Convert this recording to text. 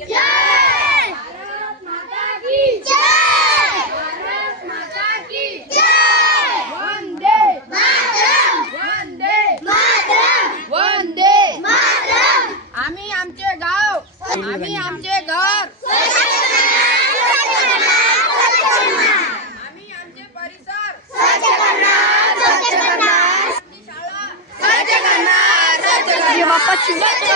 जय। भारत माता की जय। भारत माता की जय। वंदे मातरम। वंदे मातरम। वंदे मातरम। आम्ही आमचे गाव, आम्ही आमचे घर, आम्ही आमचे परिसर स्वच्छ करणार, स्वच्छ करणार, आमची शाळा स्वच्छ करणार, स्वच्छ करणार। स्वच्छ